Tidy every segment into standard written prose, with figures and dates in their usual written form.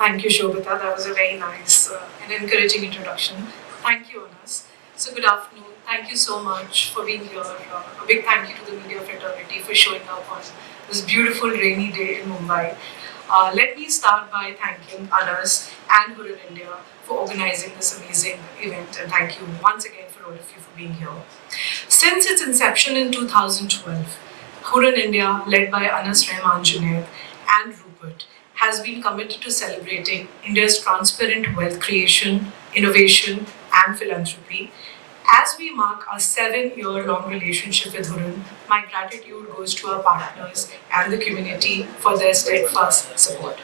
Thank you, Shobita. That was a very nice and encouraging introduction. Thank you, Anas. So, good afternoon. Thank you so much for being here. A big thank you to the media fraternity for showing up on this beautiful rainy day in Mumbai. Let me start by thanking Anas and Huran India for organizing this amazing event, and thank you once again for all of you for being here. Since its inception in 2012, Huran India, led by Anas Rehman Junaid and Rupert, has been committed to celebrating India's transparent wealth creation, innovation, and philanthropy. As we mark our 7 year long relationship with Hurun, my gratitude goes to our partners and the community for their steadfast support.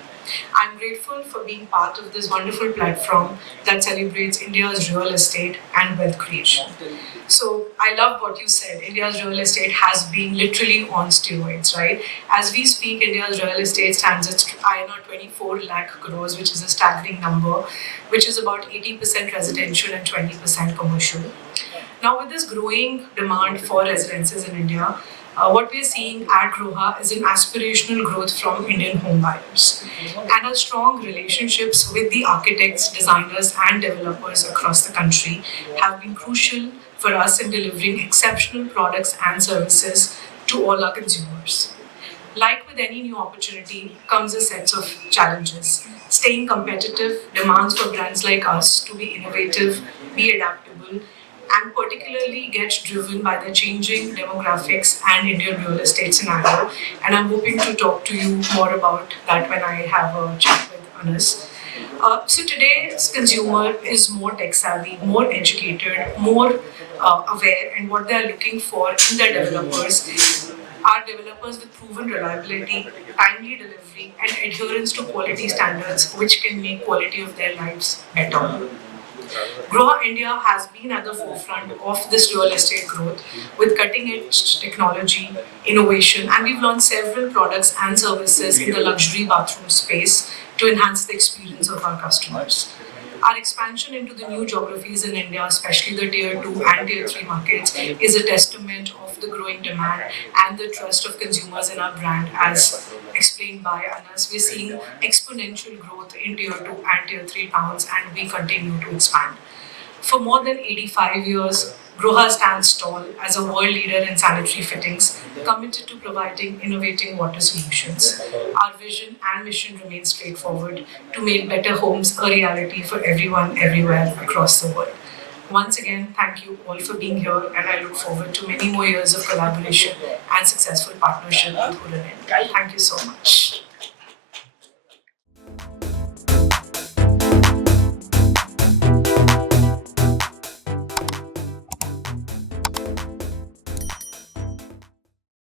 I'm grateful for being part of this wonderful platform that celebrates India's real estate and wealth creation. So I love what you said. India's real estate has been literally on steroids, right? As we speak, India's real estate stands at INR 24 lakh crores, which is a staggering number, which is about 80% residential and 20% commercial. Now, with this growing demand for residences in India, what we're seeing at Groha is an aspirational growth from Indian home buyers and our strong relationships with the architects, designers, and developers across the country have been crucial for us in delivering exceptional products and services to all our consumers. Like with any new opportunity comes a set of challenges. Staying competitive demands for brands like us to be innovative, be adaptable, and particularly get driven by the changing demographics and Indian real estate scenario. And I'm hoping to talk to you more about that when I have a chat with Anas. So today's consumer is more tech savvy, more educated, more aware, and what they are looking for in their developers are developers with proven reliability, timely delivery, and adherence to quality standards, which can make quality of their lives better. Grow India has been at the forefront of this real estate growth with cutting edge technology, innovation, and we've launched several products and services in the luxury bathroom space to enhance the experience of our customers. Our expansion into the new geographies in India, especially the tier 2 and tier 3 markets, is a testament of the growing demand and the trust of consumers in our brand, as explained by Anas. We're seeing exponential growth in tier 2 and tier 3 towns, and we continue to expand. For more than 85 years, Groha stands tall as a world leader in sanitary fittings, committed to providing innovating water solutions. Our vision and mission remain straightforward to make better homes a reality for everyone, everywhere across the world. Once again, thank you all for being here, and I look forward to many more years of collaboration and successful partnership with Huran. Thank you so much.